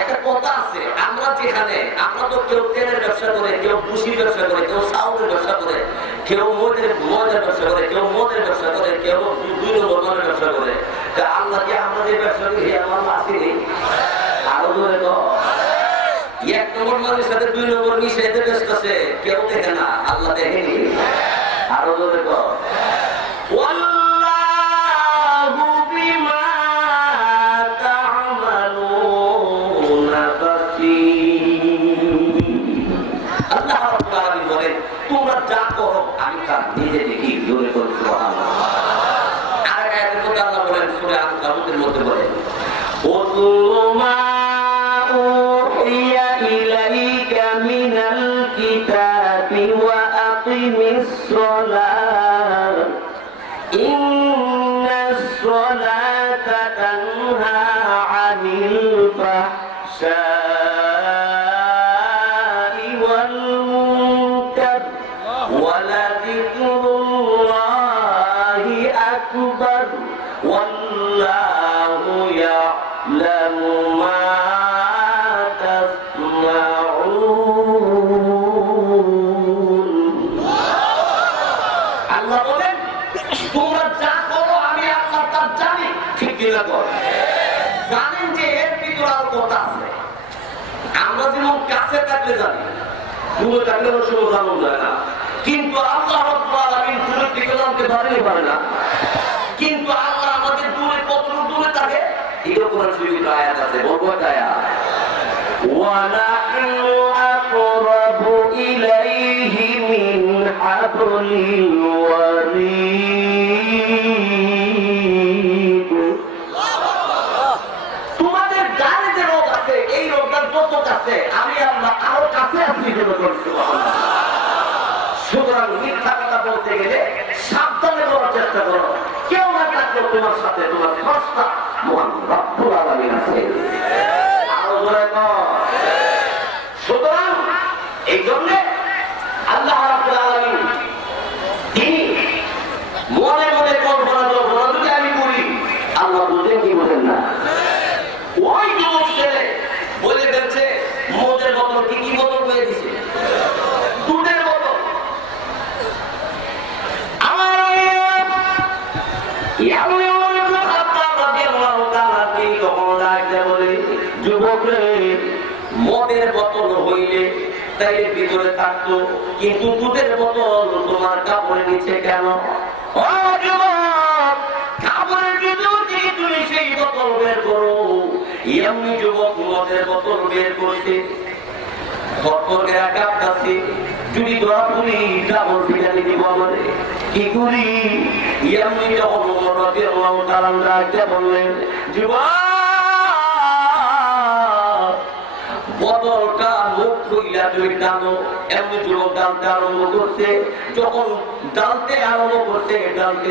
একটা কথা আছে, আমরা যেখানে আমরা তো কেউ তেলের ব্যবসা করে, কেউ ভুসির ব্যবসা করে, কেউ চাউলের ব্যবসা করে, কেউ মদের ব্যবসা করে, কেউ মদের ব্যবসা করে, কেউ 2 নম্বর মালের ব্যবসা করে। তা আল্লাহ কি আমরা যে ব্যবসা করি আমার আসেনি? আরো ধরে তো 1 নম্বর মালের সাথে 2 নম্বর মিশাইতে ব্যস্ত আছে, কেউ দেখে না, আল্লাহ দেখেনি। আরো ধরে তো তোমরা যা করো আমি তার নিজে দেখি। জোরে করে সুবহানাল্লাহ। আর আয়াতের মধ্যে আল্লাহ বলেন সূরা আনকাবুতের মধ্যে বলেন ওয়াতুমা উহিয়া ইলাইকা মিনাল কিতাবি ওয়া আকিমিস সালাত ইন্নাস সালাতা তানহা আনিল ফাহশাই ওয়াল মুনকার ওয়ালাযিকরুল্লাহি আকবার ওয়াল্লাহু ইয়া'লামু মা তাসমাউন। আল্লাহ বলেন তোমরা যা করো আমি আল্লাহ তা জানি। ঠিক কি না? জানেন যে এর ভিতরে আর কথা আছে। আমরা যেমন কাছে থাকলে জানি, দূরে থাকলে অনেক সময় জানা যায় না, কিন্তু আল্লাহ রাব্বুল আলামিন দূরে থেকে জানতে পারে না। কিন্তু আল্লাহ আমাদের দূরে কতটুকু দূরে থাকে এটা কোরআন শরীফে আয়াত আছে। বলবো আয়াত ওয়া নাহনু আকরাবু ইলাইহি মিন হাবলিল ওয়ারিদ। তোমাদের গায়ে যে রোগ আছে এই রোগটা যত কাছে আমি আল্লাহ আরো কাছে আছি। সুতরাং মিথ্যা কথা বলতে গেলে সাবধানে বলার চেষ্টা করো। কেউ না থাকলেও তোমার সাথে তোমার স্রষ্টা মহান রব্বুল আলামিন আছে। আরো জোরে বল। সুতরাং এই জন্য আল্লাহ রাব্বুল আলামিন তিনি মনে মনে কল্পনা যদি আমি করি, আল্লাহ বুঝেন কি বুঝেন না? ওই যুবক ছেলে বলে ফেলছে মদের বোতল কি বোতল হয়ে দিছে, দুধের বোতল। মদের বোতল হইলে তাই ভিতরে থাকতো, কিন্তু দুধের বোতল তোমার কাপড়ের নিচে কেন? কাপড়ের ভিতর থেকে তুমি সেই বোতল বের করো। এমনি যুবক মদের বোতল বের করছে, যদি তোরা পুরি ডাবল ফিটানি দিব আমাদের কি করি? এমনি যখন বললেন বোতলটা মুখ খুইলা তুমি টানো। এমনি যুবক ডালতে আরম্ভ করছে। যখন ডালতে আরম্ভ করছে, ডালতে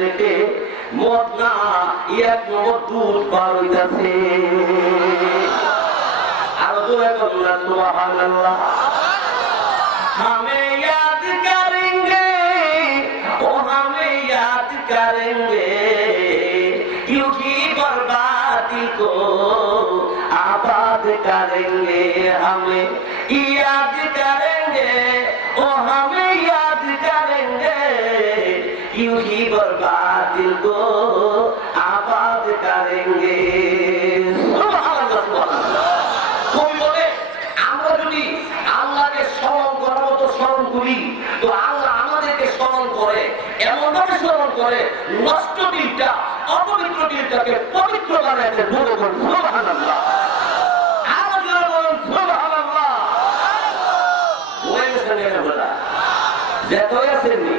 দেখে মদ না 1 নম্বর দুধ বার হইতাছে। আরো দূরে করলাম সুবহানাল্লাহ। हमें याद करेंगे ओ हमें याद करेंगे क्योंकि बर्बादी को आबाद करेंगे। हमें याद करेंगे ओ हमें याद करेंगे क्योंकि बर्बादी को आबाद करेंगे। सुबहानाल्लाह सुबहानाल्लाह। कोई बोले আমরা যদি আল্লাহকে স্মরণ করার মতো স্মরণ করি তো আল্লাহ আমাদেরকে স্মরণ করে, এমন ভাবে স্মরণ করে নষ্ট দিলটা অপবিত্র দিলটাকে পবিত্র বানায় দেয়। সুবহানাল্লাহ। আরো জোরে বলুন সুবহানাল্লাহ। হয়ে গেছে না বলা যেত আছেননি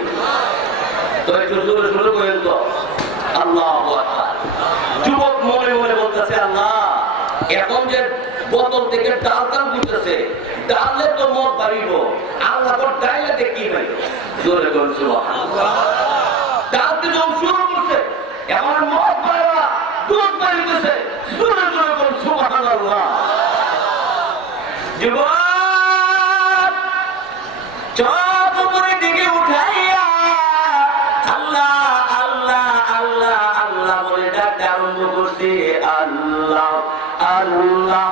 তো একটু জোরে জোরে বলেন তো আল্লাহু আকবার। যুবক মনে মনে বলতেছে আল্লাহ এখন যে বোতল থেকে ডাল বুঝতেছে, ডালে তো মদ বাড়িব, আল্লাহ ডাইলে দেখি ভাই জোরে বলুন সুবহানাল্লাহ। ডালতে যখন শুরু করছে এখন মদ বাড়া দুধ বাড়িতেছে, জোরে জোরে বলুন সুবহানাল্লাহ। যুবক চোখ উপরের দিকে উঠাইয়া আল্লাহ আল্লাহ আল্লাহ আল্লাহ বলে ডাকতে আরম্ভ করছে আল্লাহ আল্লাহ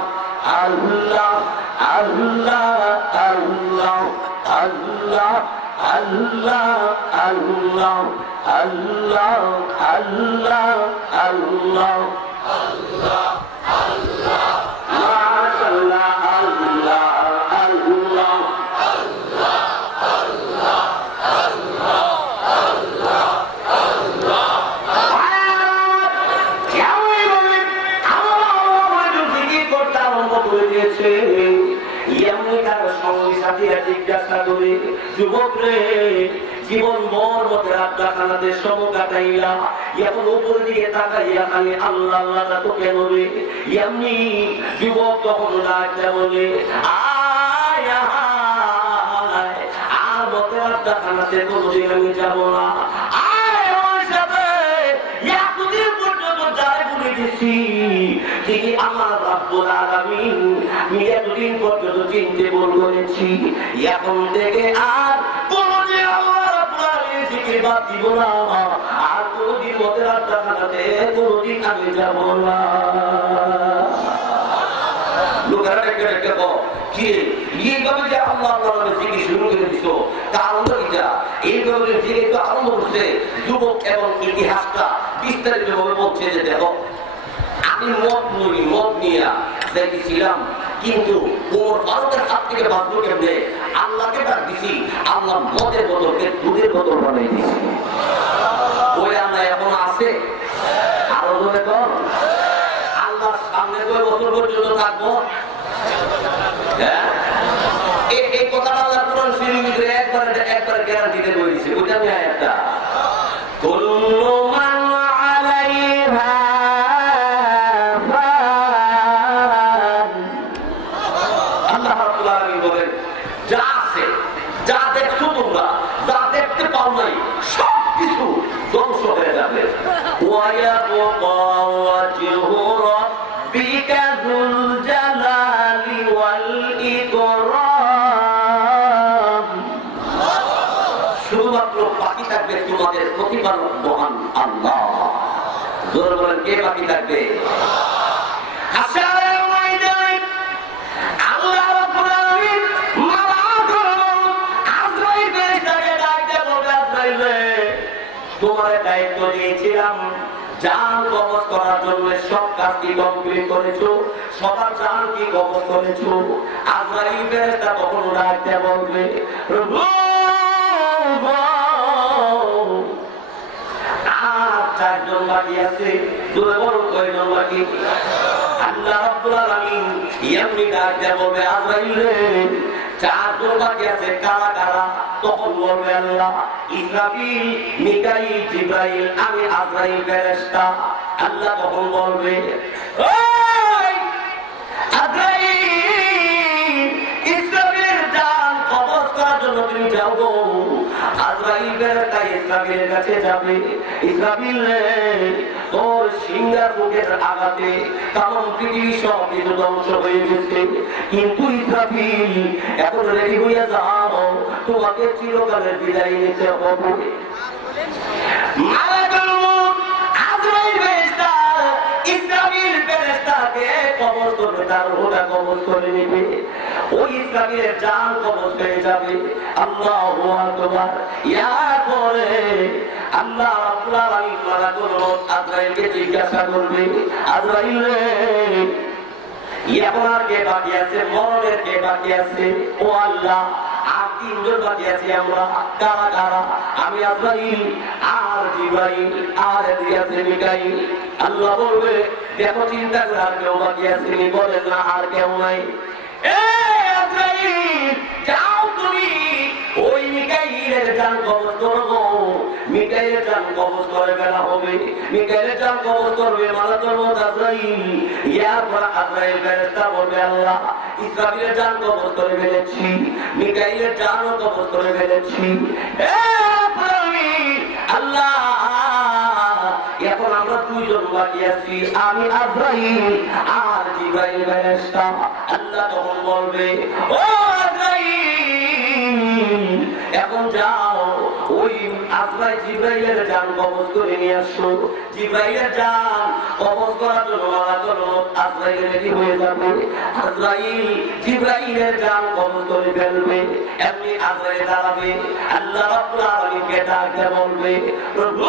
আল্লাহ আল্লাহ আল্লাহ আল্লাহ আল্লাহ আল্লাহ আল্লাহ আল্লাহ আল্লাহ আল্লাহ আল্লাহ মাশাআল্লাহ আল্লাহ আল্লাহ আল্লাহ আল্লাহ আল্লাহ আল্লাহ আল্লাহ কেমন বলে আমরা জিকির করতে আরম্ভ করে দিয়েছে। জিজ্ঞাসা করে যুবক রে জীবন বর মধ্যে আড্ডাখানাতে সম কাটাইলা এখন উপরের দিকে তাকাইয়া খালি আল্লাহ আল্লাহ তো কেন রে এমনি যুবক তখন ডাকতে বলে আয় আর মতে আড্ডাখানাতে কোনোদিন আমি যাবো না। আমার রব্বুল আলামিন এতদিন পর্যন্ত চিনতে ভুল করেছি, এখন থেকে আর কোনদিন আল্লাহ রব্বুল আলামিন জিকির বাদ দিব না, আর কোনদিন ওদের আড্ডাখানাতে কোনদিন আমি যাব না। লোকেরা ডেকে ডেকে কি এইভাবে যে আল্লাহ আল্লাহ জিকির শুরু করে দিছ কারণটা কিটা? এইভাবে জিকির তো আরম্ভ করছে যুবক এবং ইতিহাসটা বিস্তারিত ভাবে বলছে যে দেখো আমি মদ নিয়ে দেখেছিলাম, কিন্তু ওর ভারতের হাত থেকে বাঁচবো কেমনে? আল্লাহকে ডাক দিছি, আল্লাহ মদের বদলকে দুধের বদল বানাই দিছি। ওই আল্লাহ এখন আছে, আরো ধরে কর আল্লাহ সামনে 2 বছর পর্যন্ত থাকবো। হ্যাঁ, এই কথাটা আল্লাহ কোরআন শরীফের ভিতরে একবার গ্যারান্টি দিয়ে বলে দিয়েছে। ওইটা নিয়ে একটা কুল্লু মান আলাইহা ফান। আল্লাহ রাব্বুল আলামিন বলেন যা আছে, যা দেখছো তোমরা, যা দেখতে পাও নাই, সব কিছু ধ্বংস হয়ে যাবে। ওয়া ইয়াবকা ওয়াজহু রাব্বিকা যুল জালালি ওয়াল ইকরাম। শুধুমাত্র বাকি থাকবে তোমাদের প্রতিপালক মহান আল্লাহ। জোরে বলেন কে বাকি থাকবে? হাসরের ময়দানে আল্লাহ রাব্বুল আলামিন মালাকুল মউত আজরাইল ফেরেশতাকে ডাকতে বলবে, আজরাইল তোমার দায়িত্ব দিয়েছিলাম জান কবজ করার জন্য, সব কাজ কি কমপ্লিট করেছো? সবার জান কি কবজ করেছো? আজরাইল ফেরেশতা তখন ডাকতে বলবে আর 4 জন বাকি আছে। জোরে বলো কয়জন বাকি? আল্লাহ রাব্বুল আলামিন এমনি ডাকতে বলবে, আজরাইল রে 4 জন বাকি আছে, কারা কারা? তখন বলবে আল্লাহ ইসরাফিল, মিকাইল, জিবরাইল, আমি আজরাইল ফেরেশতা। আল্লাহ তখন বলবে ওই আজরাইল, ইসরাফিলের জান কবজ করার জন্য তুমি যাও গো। আজরাইল ফেরেশতা ইসরাফিলের কাছে যাবে, ইসরাফিল রে তোর সিংহার বুকের আঘাতে তামাম পৃথিবী সব কিছু ধ্বংস হয়ে গেছে, কিন্তু ইসরাফিল এখন রেডি হইয়া যাও, তোমাকে চিরকালের বিদায় নিতে হবে। মালাকুল মউত আজরাইল ফেরেশতা ইসরাফিল ফেরেশতাকে কবজ করবে, তার রূহটা কবজ করে নেবে। ওই ইসরাফিলের জান কবজ হয়ে যাবে। আল্লাহু আকবার। এরপরে আল্লাহ রাব্বুল আলামিন মালাকুল মউত আজরাইলকে জিজ্ঞাসা করবে, আজরাইল রে এখন আর কে বাকি আছে? মরণের কে বাকি আছে? ও আল্লাহ আর 3 জন বাকি আছি আমরা, কারা কারা? আমি আজরাইল আর জিবরাইল আর মিকাইল। আল্লাহ বলবে দেখো চিন্তা করে আর কেউ বাকি আছে? বলেন না আর কেউ নাই। আজরাইল যাও তুমি ওই মিকাইলের জান কবজ করো। মিকাইলের জান কবজ করে ফেলা হবে, মিকাইলের জান কবজ করবে মালাকুল মউত আজরাইল। এরপর আজরাইল ফেরেশতা বলবে আল্লাহ ইসরাফিলের জান কবজ করে ফেলেছি, মিকাইলের জানও কবজ করে ফেলেছি। আল্লাহ এখন আমরা 2 জন বাকি আছি, আমি আজরাইল আর জিবরাইল ফেরেশতা। আল্লাহ তখন বলবে ও আজরাইল এখন যাও ওই আজরাইল জিবরাইলের জান কবজ করে নিয়ে আসলো। জিবরাইলের জান কবজ করার জন্য আজরাইল রেডি হয়ে যাবে। আজরাইল জিবরাইলের জান কবজ করে ফেলবে, এমনি আজরাইল দাঁড়াবে, আল্লাহ রাব্বুল আলামিনকে ডাক দিয়ে বলবে, প্রভু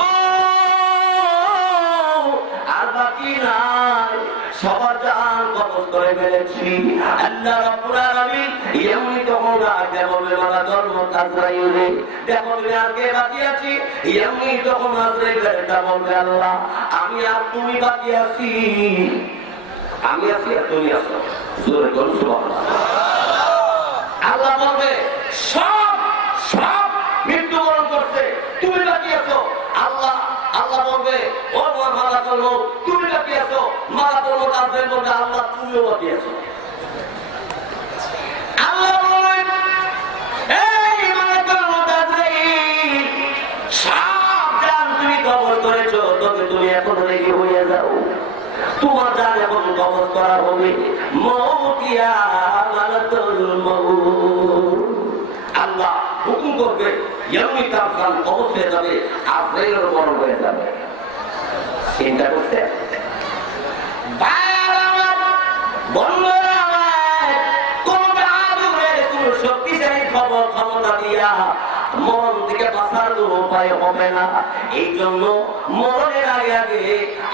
আর বাকি নাই, সবার জান কবজ করে ফেলেছি। আল্লাহ রাব্বুল আলামিন এমনি তখন ডাক দিয়ে বলবে, মালাকুল মউত আজরাইল, দেখো তুমি আর কে বাকি আছি? এমনি তখন আজরাইল বলবে, আল্লাহ আমি আর তুমি বাকি আছি, আমি আছি আর তুমি আছো। জোরে বলুন সুবহানাল্লাহ। আল্লাহ বলবে সব সব মৃত্যুবরণ করছে, তুমি বাকি আছো। আল্লাহ বলবে ও মালাকুল মউত তুমি বাকি আছো। মালাকুল মউত আজরাইল বলবে, আল্লাহ তুমিও বাকি আছো। আল্লাহ বলবেন এই মালাকুল মউত আজরাইল, সব জান তুমি কবজ করেছো, তবে তুমি এখন রেডি হয়ে যাও, তোমার জান এখন কবজ করা হবে। মউতিয়া মালাকুল মউত, আল্লাহ হুকুম করবে, এমনি তার জান কবজ হয়ে যাবে, আজরাইলের মরণ হয়ে যাবে। চিন্তা করতে শক্তিশালী খবর ক্ষমতা দিয়া মরণ থেকে বাঁচার উপায় হবে না। এই জন্য মরণের আগে আগে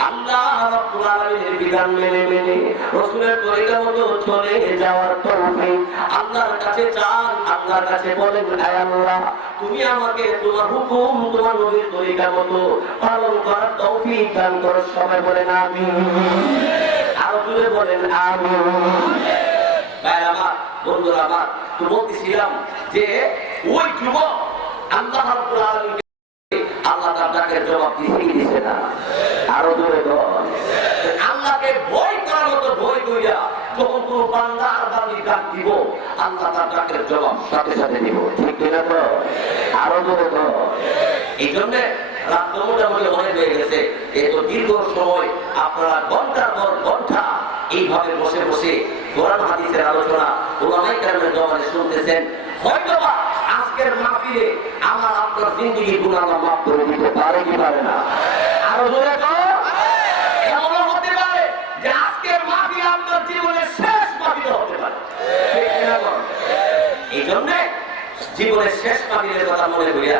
আল্লাহ রাব্বুল আলামিনের বিধান মেনে মেনে রাসূলের তরিকা মতো চলে যাওয়ার তৌফিক আল্লাহর কাছে চান। আল্লাহর কাছে বলেন, আয় আল্লাহ তুমি আমাকে তোমার হুকুম তোমার নবীর তরিকা মতো পালন করার তৌফিক দান করো। সবাই বলেন আমিন, আরো জোরে বলেন আমিন। ভাইরা আমার, বন্ধুরা আমার, তো বলতেছিলাম যে ওই যুবক আল্লাহ রাব্বুল আলামিন আল্লাহ তার ডাকের জবাব দিছে না? আরো জোরে বল। আল্লাহকে ভয় করার মতো ভয় কইরা যখন কোন বান্দা আর বান্দি ডাক দিব, আল্লাহ তার ডাকের জবাব সাথে সাথে দিব। ঠিক কিনা? তো আরো জোরে বল। এই জন্য রাত মোটামুটি অনেক হয়ে গেছে, এত দীর্ঘ সময় আপনারা ঘন্টার পর ঘন্টা এইভাবে বসে বসে কোরআন হাদিসের আলোচনা উলামায়ে কেরামের জবানে শুনতেছেন। হয়তোবা আজকের মাহফিলে আমার আপনার জিন্দেগির গুনাহ আল্লাহ মাফ করে দিতে পারে কি পারে না? আরো জোরে বল। এমনও হতে পারে যে আজকের মাহফিল আপনার জীবনের শেষ মাহফিল হতে পারে। ঠিক কিনা বল? এই জন্য জীবনের শেষ মাহফিলের কথা মনে করিয়া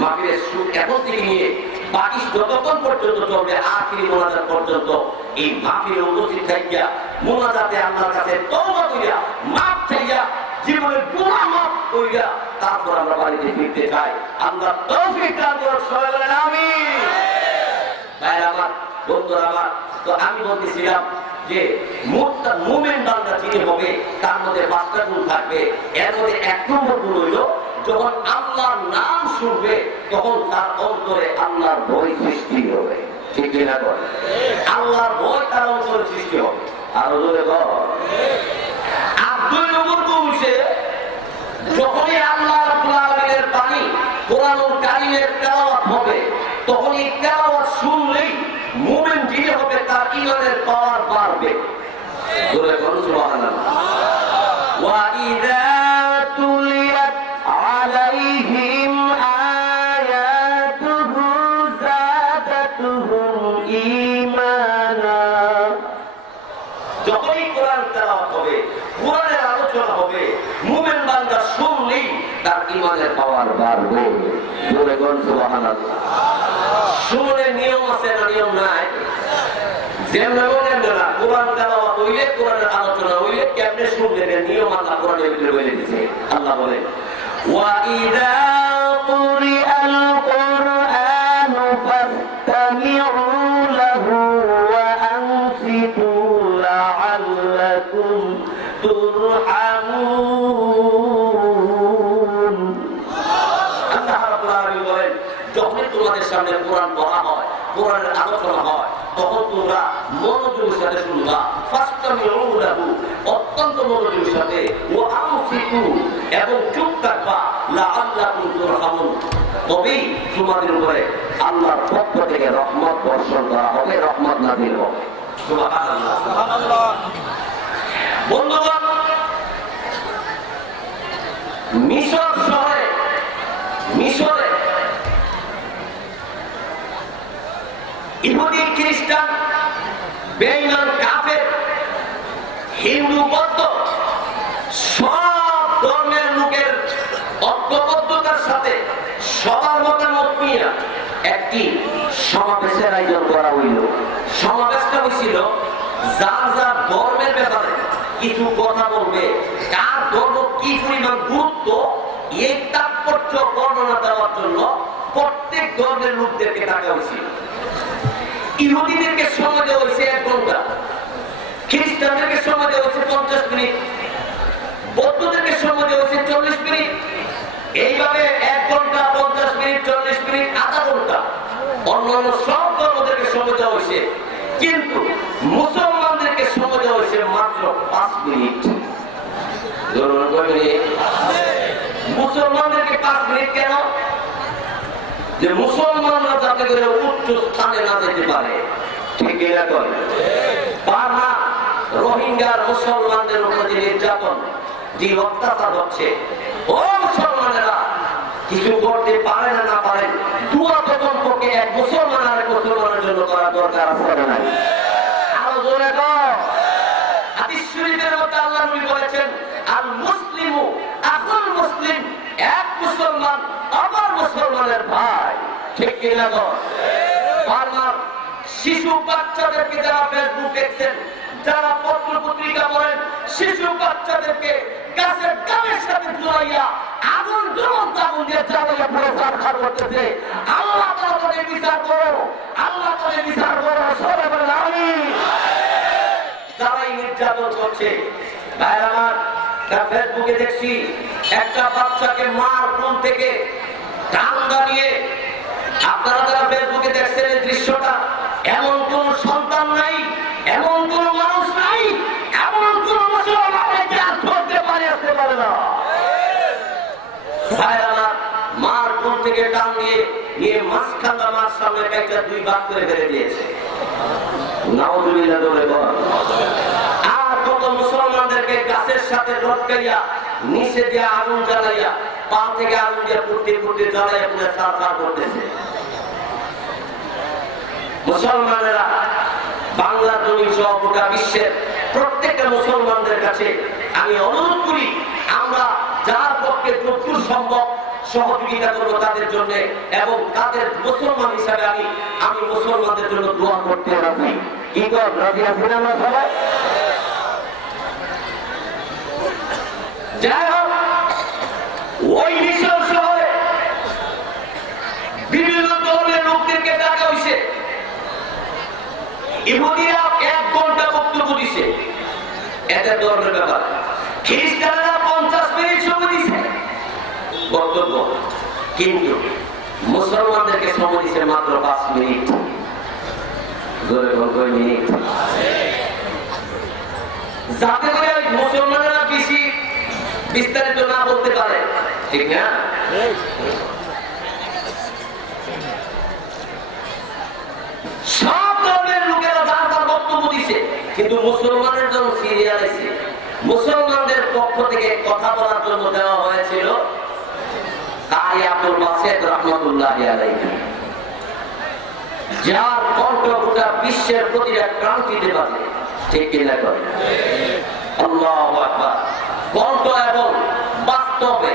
মাহফিলের সুখ এখন থেকে নিয়ে বাকি যতক্ষণ পর্যন্ত চলবে আখিরি মোনাজাত পর্যন্ত এই মাহফিলে উপস্থিত থাকিয়া মোনাজাতে আল্লাহর কাছে তওবা করিয়া মাফ চাইয়া জীবনের গুনাহ মাফ করিয়া তারপর আমরা বাড়িতে ফিরতে চাই। আল্লাহ তৌফিক দান করুন। সবাই বলেন আমিন। ভাইরা আমার, বন্ধুরা আমার, তো আমি বলতেছিলাম যে মুমিন বান্দা যিনি হবে তার মধ্যে 5টা গুণ থাকবে। এর মধ্যে 1 নম্বর গুণ হইল যখন আল্লাহর নাম শুনবে তখন তার অন্তরে আল্লাহর ভয় সৃষ্টি হবে। ঠিক কিনা বল? আল্লাহর ভয় তার অন্তরে সৃষ্টি হবে। আরো জোরে বল। আর 2 নম্বর গুণ হচ্ছে যখনই আল্লাহ রাব্বুল আলামিনের বাণী কোরআনুল কারীমের তেলাওয়াত হবে তখনই তেলাওয়াত শুনলেই মুমিন যিনি হবে তার ঈমানের পাওয়ার বাড়বে। জোরে বলুন সুবহানাল্লাহ। ওয়া ইযা তুলিয়াত আলাইহিম আয়াতুহু যাদাতুহুম ঈমানা। যখনই কোরআন তেলাওয়াত হবে, কোরআনের আলোচনা হবে, মুমিন বান্দা শুনলেই তার ঈমানের পাওয়ার বাড়বে। জোরে বলুন সুবহানাল্লাহ। শুনে নিয়ম আছে না নিয়ম নাই? যেমন না কোরআন তেলাওয়াত হইলে কোরআনের আলোচনা হইলে কেমনে শুনবেন নিয়ম আল্লাহ কোরআনের ভিতরে বলে দিয়েছে। আল্লাহ বলেন ওয়া ইযা কুরিআল কুরআনু ফাসতামিউ লাহু ওয়া আনসিতু লাআল্লাকুম তুরহামুন। আল্লাহ রাব্বুল আলামিন বলেন যখন তোমাদের সামনে কোরআন পড়া হয়, কোরআনের আলোচনা হয়, তখন তোমরা মনোযোগের সাথে শুনবা। ফাসতামিউ লাহু, অত্যন্ত মনোযোগের সাথে, ওয়া আনসিতু, এবং চুপ থাকবা, লাআল্লাকুম তুরহামুন, তবেই তোমাদের উপরে আল্লাহর পক্ষ থেকে রহমত বর্ষণ করা হবে, রহমত নাযিল হবে। সুবহানাল্লাহ, সুবহানাল্লাহ। বন্ধুগণ, মিশরে ইহুদি খ্রিস্টান বেঈমান কাফের হিন্দু বৌদ্ধ সব ধর্মের লোকের ঐক্যবদ্ধতার সাথে সবার মতামত নিয়ে একটি সমাবেশের আয়োজন করা হইল। সমাবেশটা হয়েছিল যার যার ধর্মের ব্যাপারে কিছু কথা বলবে, কার ধর্ম কি পরিমাণ গুরুত্ব এই তাৎপর্য বর্ণনা দেওয়ার জন্য প্রত্যেক ধর্মের লোকদেরকে ডাকা হয়েছিল। ইহুদিদেরকে সময় দেওয়া হয়েছে 1 ঘন্টা, খ্রিস্টানদেরকে সময় দেওয়া হয়েছে 50 মিনিট, বৌদ্ধদেরকে সময় দেওয়া হয়েছে 40 মিনিট। এইভাবে 1 ঘন্টা, 50 মিনিট, 40 মিনিট, আধা ঘন্টা অন্যান্য সব ধর্মদেরকে সময় দেওয়া হয়েছে, কিন্তু মুসলমানদেরকে সময় দেওয়া হয়েছে মাত্র 5 মিনিট। মুসলমানদেরকে 5 মিনিট কেন? যে মুসলমানরা যাতে করে উচ্চ স্থানে না যেতে পারে, ঠিক এরকম বার্মা রোহিঙ্গার মুসলমানদের উপর যে নির্যাতন, যে অত্যাচার হচ্ছে, ও মুসলমানেরা কিছু করতে পারে না পারেন, দুয়া তো কমপক্ষে এক মুসলমান আর এক মুসলমানের জন্য করা দরকার আছে না? আরো জোরে কর। হাদিস শরীফের মধ্যে আল্লাহ নবী বলেছেন, আল মুসলিমু আকুল মুসলিম, এক মুসলমান আবার মুসলমানের ভাই, ঠিক কি না? বার্মার শিশু বাচ্চাদেরকে যারা ফেসবুক দেখছেন, যারা পত্র পত্রিকা পড়েন, শিশু বাচ্চাদেরকে গাছের ডালের সাথে ঝুলাইয়া আগুন জ্বলন্ত আগুন দিয়ে জ্বালাইয়া পুরো সারখার করতেছে। আল্লাহ তাদের বিচার করো, আল্লাহ তাদের বিচার করো, সবাই বলেন আমিন। যারাই নির্যাতন করছে, ভাইরা আমার, ফেসবুকে দেখছি একটা বাচ্চাকে মার কোন থেকে ডান্ডা দিয়ে, আপনারা যারা ফেসবুকে দেখছেন এই দৃশ্যটা, এমন কোন সন্তান নাই, এমন কোন মানুষ নাই, এমন কোন মুসলমান ধরতে পারে আসতে পারে না। মার কোন থেকে টান দিয়ে নিয়ে মাঝখানটা মার সামনে একটা 2 ভাগ করে ফেলে দিয়েছে। নাউযুবিল্লাহ বলে বল। আর কত মুসলমানদেরকে গাছের সাথে লটকাইয়া নিচে দিয়ে আগুন জ্বালাইয়া, পা থেকে আগুন দিয়ে ফুটতে ফুটতে জ্বালাইয়া পুরো সারখার করতেছে। মুসলমানেরা বাংলা জমিন সহ গোটা বিশ্বের প্রত্যেকটা মুসলমানদের কাছে আমি অনুরোধ করি, আমরা যার পক্ষে যতদূর সম্ভব সহযোগিতা করবো তাদের জন্য, এবং তাদের মুসলমান হিসাবে আমি মুসলমানদের জন্য দোয়া করতে রাজি। কি কর রাজি আছেন আমরা সবাই? যাই হোক, ওই মিশর শহরে বিভিন্ন ধরনের লোকদেরকে ডাকা হয়েছে। ইহুদিরা 1 ঘন্টা বক্তব্য দিছে, এদের ধর্মের ব্যাপার। খ্রিস্টানরা 50 মিনিট সময় দিছে বক্তব্য, কিন্তু মুসলমানদেরকে সময় দিছে মাত্র 5 মিনিট। ধরে বল, 2 মিনিট, যাতে করে মুসলমানেরা বেশি বিস্তারিত না বলতে পারে, ঠিক না? সব ধর্মের লোকেরা যার যার বক্তব্য দিছে, কিন্তু মুসলমানের জন্য সিরিয়াল আছে। মুসলমানদের পক্ষ থেকে কথা বলার জন্য দেওয়া হয়েছিল কারি আব্দুল বাসেত রাহমাতুল্লাহি আলাইহি, যার কণ্ঠ গোটা বিশ্বের প্রতিটা ক্রান্তিতে বাজে, ঠিক কিনা? আল্লাহু আকবার। কণ্ঠ এবং বাস্তবে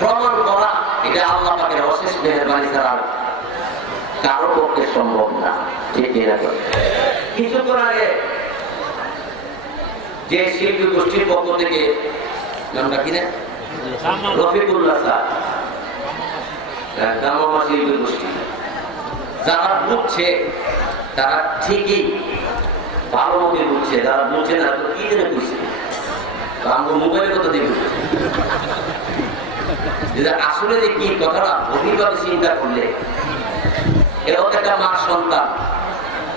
প্রমাণ করা, এটা আল্লাহ পাকের অশেষ মেহেরবানি ছাড়া কারো পক্ষে সম্ভব না, ঠিক কিনা? কিছুক্ষণ আগে যে শিল্পী গোষ্ঠীর পক্ষ থেকে, নামটা কিনা, রফিকুল্লাহ স্যার, গামামা শিল্পী গোষ্ঠী, যারা বুঝছে তারা ঠিকই ভালো মতো বুঝছে, যারা বুঝছে না তো কি জন্য বুঝছে, আমরা মোবাইলের কথা দিয়ে বুঝছি। আসলে যে কি কথাটা গভীরভাবে চিন্তা করলে, এও একটা মার সন্তান,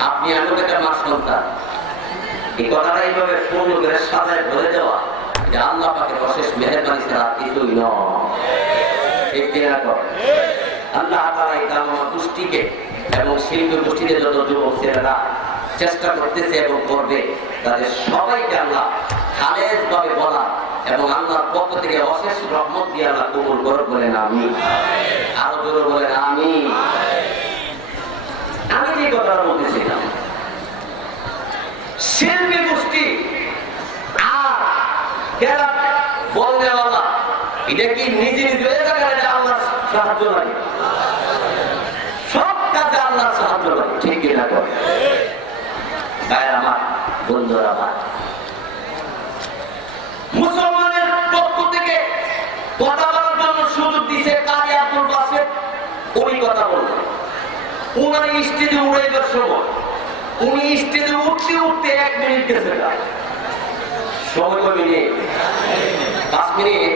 আপনি আমিও একটা মার সন্তান, এই কথাটা এইভাবে পূর্ণ করে সাজায় ধরে দেওয়া, যে আল্লাহ পাকের অশেষ মেহেরবানি ছাড়া কিছুই নয়, ঠিক কিনা? আল্লাহ তাআলা এই গামামা গোষ্ঠীকে এবং শিল্পী গোষ্ঠীতে যত যুবক ছেলেরা চেষ্টা করতেছে এবং করবে, তাদের সবাইকে আল্লাহ খালেজ ভাবে বলা এবং আল্লাহর পক্ষ থেকে অশেষ রহমত দিয়ে আল্লাহ কবুল করুন, বলেন আমিন। আরো জোরে বলেন আমিন। আমি যে কথা বলতেছিলাম, শিল্পী গোষ্ঠী আর এরা বললে আল্লাহ, এটা কি নিজে নিজে আল্লাহ সাহায্য লাগে? সব কাজে আল্লাহ সাহায্য লাগে, ঠিক না? করে গায়ের আমার বন্ধুরা, আমার মুসলমানের পক্ষ থেকে কথা বলার জন্য সুযোগ দিছে কারি আব্দুল বাসেত। উনি কথা বললেন, উনার স্টেজে উড়ে যাওয়ার সময় উনি স্টেজে উঠতে উঠতে 1 মিনিট গেছে। সময় কয় মিনিট? 5 মিনিট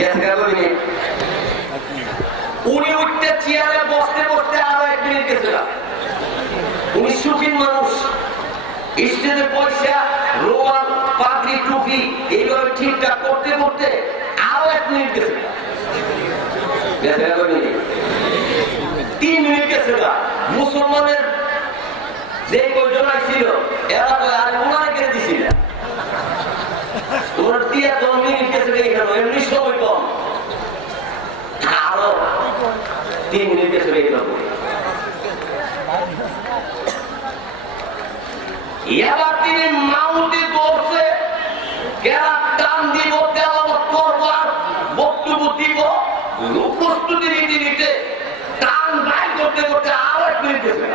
গেছে। কয় মিনিট? উনি উঠতে চেয়ারে বসতে বসতে আরো 1 মিনিট গেছে। উনি সুখীন মানুষ, স্টেজে পয়সা রোমাল পাগড়ি টুপি এইভাবে ঠিকঠাক করতে করতে আরো 1 মিনিট গেছে। 3 মিনিট গেছে। মুসলমানের যে কয়জন ছিল এরা ওনারা কেড়ে দিছিল, ওনার দিয়ে 10 মিনিট গেছে। এমনি সময় কম, আরো 3 মিনিট গেছে। এবার তিনি মাউন্টে দৌড়ছে, টান দিব, তেলাওয়াত করব, বক্তব্য দিব, প্রস্তুতি নিতে নিতে টান বাইর করতে করতে আরো 1 মিনিট গেছে।